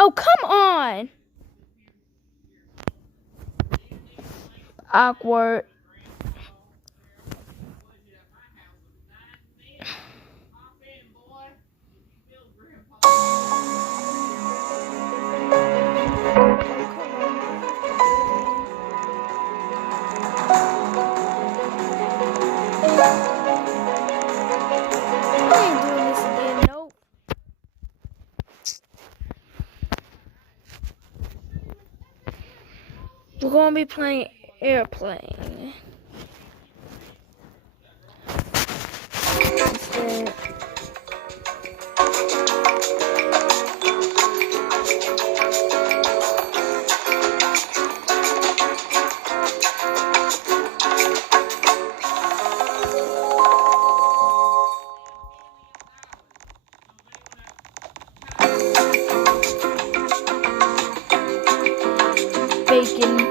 Oh, come on. Awkward. I ain't doing this again. Nope. We're gonna be playing airplane. Instead. Bacon.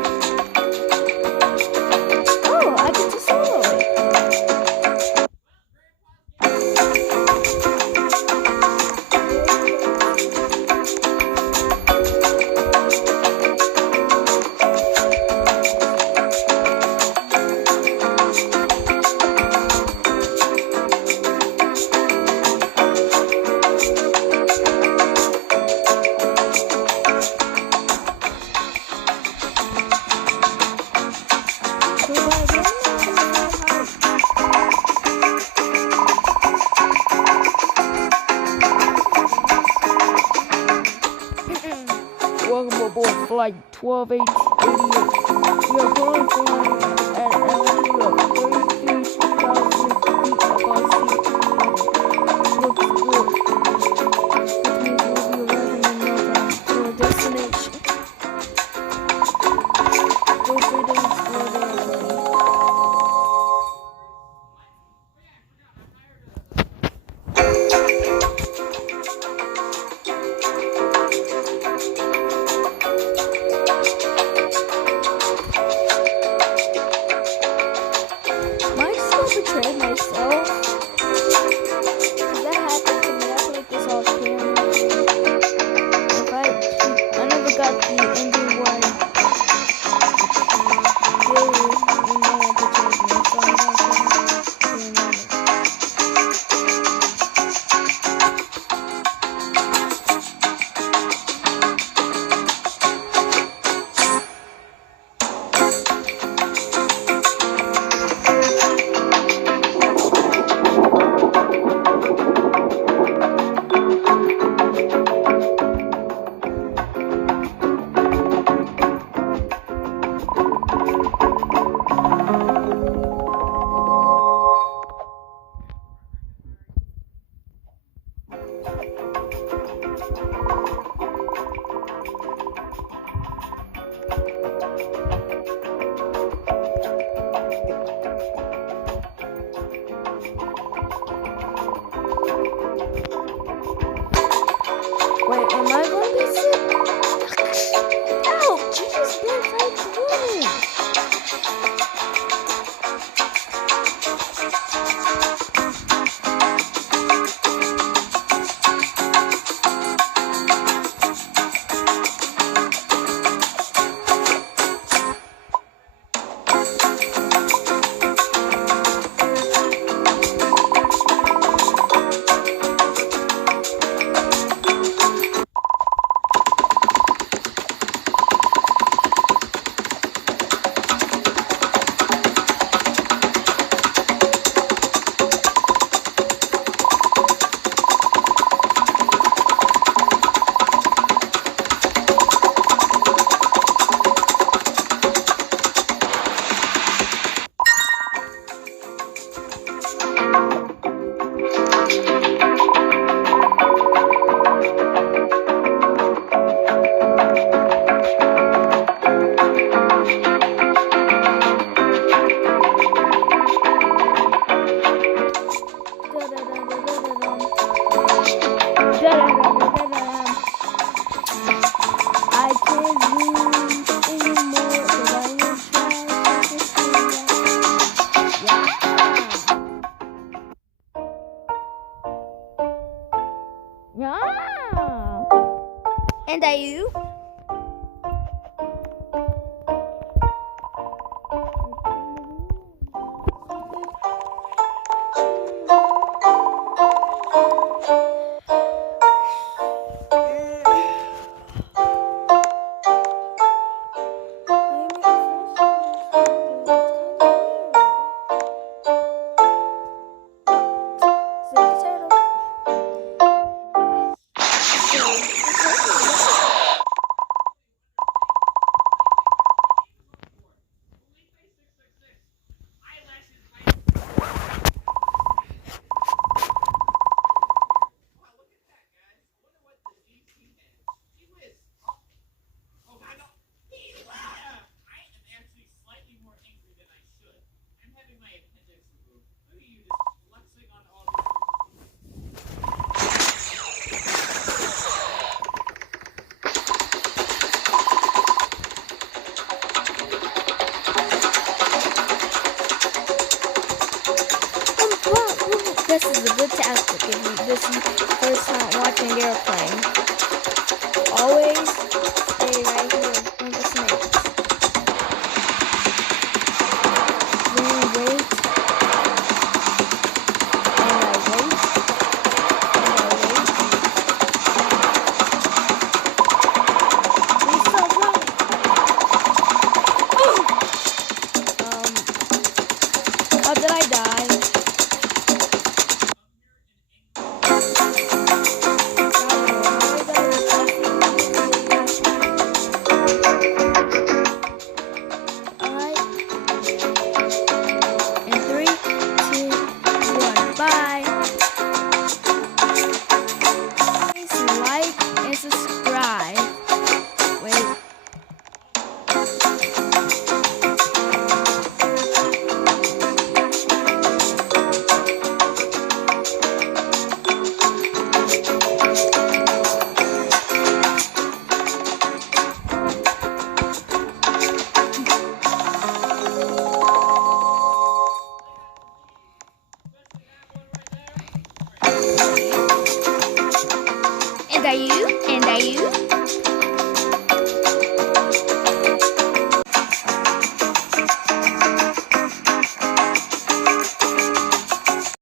Oh, I get to solo it. like 1288. We are currently flying at an altitude of 32,000 feet above sea level. Looks good. Which means we'll be arriving in no time to our destination. Feel free to explore the airplane. Might still betray myself. Cause that happened to me. I played this off camera. If I never got the ending one. Really, and then I betrayed me. So I'm not gonna do another. Wait, am I going to be sick? Ow! Jesus, man, fight through! I can't lose anymore, but I will try to yeah. And are you? This is a good tactic if this is your first time watching airplane.